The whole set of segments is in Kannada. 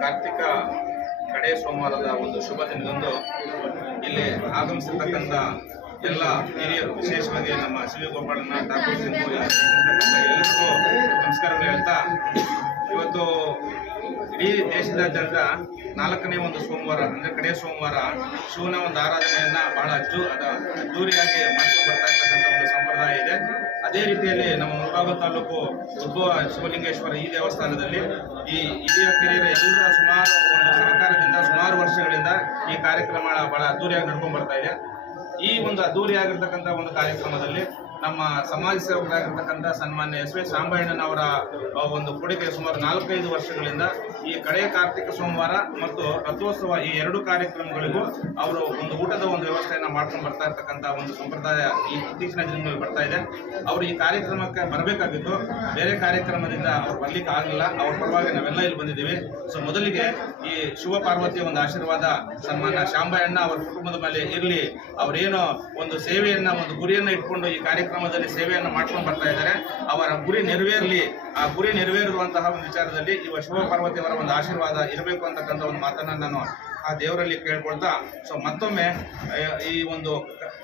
ಕಾರ್ತಿಕ ಕಡೆ ಸೋಮವಾರದ ಒಂದು ಶುಭ ದಿನದಂದು ಇಲ್ಲಿ ಆಗಮಿಸಿರ್ತಕ್ಕಂಥ ಎಲ್ಲ ಹಿರಿಯರು, ವಿಶೇಷವಾಗಿ ನಮ್ಮ ಶಿವ ಗೋಪಾಲಣ್ಣ, ಠಾಕೂರ್ ಸಿಂಗ್ ಎಲ್ಲರಿಗೂ ನಮಸ್ಕಾರಗಳು ಹೇಳ್ತಾ, ಇವತ್ತು ಇಡೀ ದೇಶದಾದ್ಯಂತ ನಾಲ್ಕನೇ ಒಂದು ಸೋಮವಾರ, ಅಂದರೆ ಕಡೆ ಸೋಮವಾರ ಶಿವನ ಒಂದು ಆರಾಧನೆಯನ್ನು ಬಹಳ ಅಜ್ಜು ಅದ ಅದ್ದೂರಿಯಾಗಿ ಮಾಡ್ಕೊಂಡು ಬರ್ತಾ ಅದೇ ರೀತಿಯಲ್ಲಿ ನಮ್ಮ ಮುಳಬಾಗ ತಾಲೂಕು ಉದ್ಭವ ಶಿವಲಿಂಗೇಶ್ವರ ಈ ದೇವಸ್ಥಾನದಲ್ಲಿ ಈ ಹಿರಿಯ ಕಿರಿಯರ ಎಲ್ಲರ ಸುಮಾರು ಒಂದು ಸಹಕಾರದಿಂದ ಸುಮಾರು ವರ್ಷಗಳಿಂದ ಈ ಕಾರ್ಯಕ್ರಮ ಬಹಳ ಅದ್ದೂರಿಯಾಗಿ ನಡ್ಕೊಂಡು ಬರ್ತಾ ಇದೆ. ಈ ಒಂದು ಅದ್ದೂರಿಯಾಗಿರ್ತಕ್ಕಂಥ ಒಂದು ಕಾರ್ಯಕ್ರಮದಲ್ಲಿ ನಮ್ಮ ಸಮಾಜ ಸೇವಕರಾಗಿರ್ತಕ್ಕಂಥ ಸನ್ಮಾನ್ಯ ಎಸ್ ವಿ ಸಾಂಬಣ್ಣನವರ ಒಂದು ಕೊಡುಗೆ ಸುಮಾರು ನಾಲ್ಕೈದು ವರ್ಷಗಳಿಂದ ಈ ಕಡೆಯ ಕಾರ್ತಿಕ ಸೋಮವಾರ ಮತ್ತು ರಥೋತ್ಸವ ಈ ಎರಡು ಕಾರ್ಯಕ್ರಮಗಳಿಗೂ ಅವರು ಒಂದು ಊಟದ ಒಂದು ವ್ಯವಸ್ಥೆಯನ್ನ ಮಾಡ್ಕೊಂಡು ಬರ್ತಾ ಇರ್ತಕ್ಕಂಥ ಒಂದು ಸಂಪ್ರದಾಯ ಈ ಇತ್ತೀಚಿನ ದಿನಗಳಲ್ಲಿ ಬರ್ತಾ ಇದೆ. ಅವರು ಈ ಕಾರ್ಯಕ್ರಮಕ್ಕೆ ಬರಬೇಕಾಗಿತ್ತು. ಬೇರೆ ಕಾರ್ಯಕ್ರಮದಿಂದ ಅವ್ರು ಬರಲಿಕ್ಕೆ ಆಗಲಿಲ್ಲ. ಅವ್ರ ಪರವಾಗಿ ನಾವೆಲ್ಲ ಇಲ್ಲಿ ಬಂದಿದ್ದೀವಿ. ಸೊ ಮೊದಲಿಗೆ ಈ ಶಿವ ಪಾರ್ವತಿಯ ಒಂದು ಆಶೀರ್ವಾದ ಸನ್ಮಾನ ಶಾಂಬಾಯಣ್ಣ ಅವರ ಕುಟುಂಬದ ಮೇಲೆ ಇರಲಿ. ಅವರೇನು ಒಂದು ಸೇವೆಯನ್ನ, ಒಂದು ಗುರಿಯನ್ನು ಇಟ್ಕೊಂಡು ಈ ಕಾರ್ಯಕ್ರಮದಲ್ಲಿ ಸೇವೆಯನ್ನ ಮಾಡ್ಕೊಂಡು ಬರ್ತಾ ಇದ್ದಾರೆ. ಅವರ ಗುರಿ ನೆರವೇರಲಿ. ಆ ಗುರಿ ನೆರವೇರುವಂತಹ ಒಂದು ವಿಚಾರದಲ್ಲಿ ಇವ ಶಿವ ಪಾರ್ವತಿಯವರ ಒಂದು ಆಶೀರ್ವಾದ ಇರಬೇಕು ಅಂತಕ್ಕಂಥ ಒಂದು ಮಾತನ್ನ ನಾನು ಆ ದೇವರಲ್ಲಿ ಕೇಳ್ಕೊಳ್ತಾ ಸೊ ಮತ್ತೊಮ್ಮೆ ಈ ಒಂದು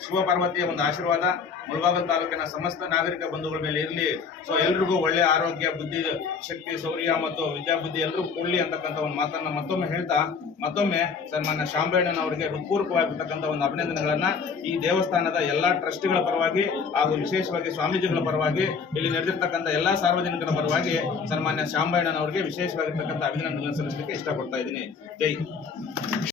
ಶಿವ ಪಾರ್ವತಿಯ ಒಂದು ಆಶೀರ್ವಾದ ಮುಳಬಾಗಲ್ ತಾಲೂಕಿನ ಸಮಸ್ತ ನಾಗರಿಕ ಬಂಧುಗಳ ಮೇಲೆ ಇರಲಿ. ಸೊ ಎಲ್ರಿಗೂ ಒಳ್ಳೆ ಆರೋಗ್ಯ, ಬುದ್ಧಿ, ಶಕ್ತಿ, ಶೌರ್ಯ ಮತ್ತು ವಿದ್ಯಾಬುದ್ಧಿ ಎಲ್ಲರೂ ಕೊಡಲಿ ಅಂತಕ್ಕಂಥ ಒಂದು ಮಾತನ್ನ ಮತ್ತೊಮ್ಮೆ ಹೇಳ್ತಾ, ಮತ್ತೊಮ್ಮೆ ಸನ್ಮಾನ್ಯ ಶಾಂಬಣ್ಣನವರಿಗೆ ಹೃತ್ಪೂರ್ವಕವಾಗಿರ್ತಕ್ಕಂಥ ಒಂದು ಅಭಿನಂದನೆಗಳನ್ನ ಈ ದೇವಸ್ಥಾನದ ಎಲ್ಲಾ ಟ್ರಸ್ಟ್ಗಳ ಪರವಾಗಿ ಹಾಗೂ ವಿಶೇಷವಾಗಿ ಸ್ವಾಮೀಜಿಗಳ ಪರವಾಗಿ, ಇಲ್ಲಿ ನಡೆದಿರ್ತಕ್ಕಂಥ ಎಲ್ಲಾ ಸಾರ್ವಜನಿಕರ ಪರವಾಗಿ ಸನ್ಮಾನ್ಯ ಶಾಂಬಣ್ಣನವರಿಗೆ ವಿಶೇಷವಾಗಿರ್ತಕ್ಕಂಥ ಅಭಿನಂದನೆ ಸಲ್ಲಿಸಲಿಕ್ಕೆ ಇಷ್ಟಪಡ್ತಾ ಇದ್ದೀನಿ. ಜೈ